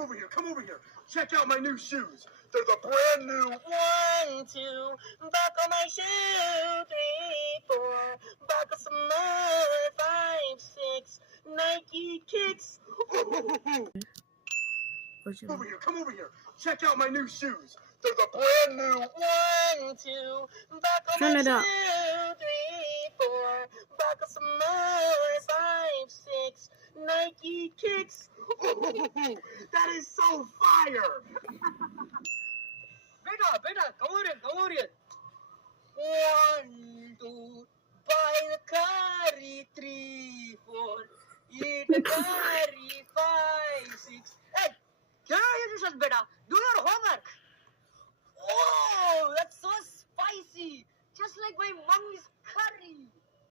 Over here, come over here. Check out my new shoes. They're the brand new 1, 2, buckle my shoe, 3, 4, buckle some more, 5, 6, Nike kicks. Over here, come over here. Check out my new shoes. They're the brand new 1, 2, buckle Turn my it up. shoe, 3, 4, buckle some more, 5, 6, Nike kicks. That is so fire! Beta, come on in. 1, 2, buy the curry, 3, 4, eat the curry, 5, 6. Hey, क्या है yourself, beta? Do your homework. Oh, that's so spicy, just like my mommy's curry.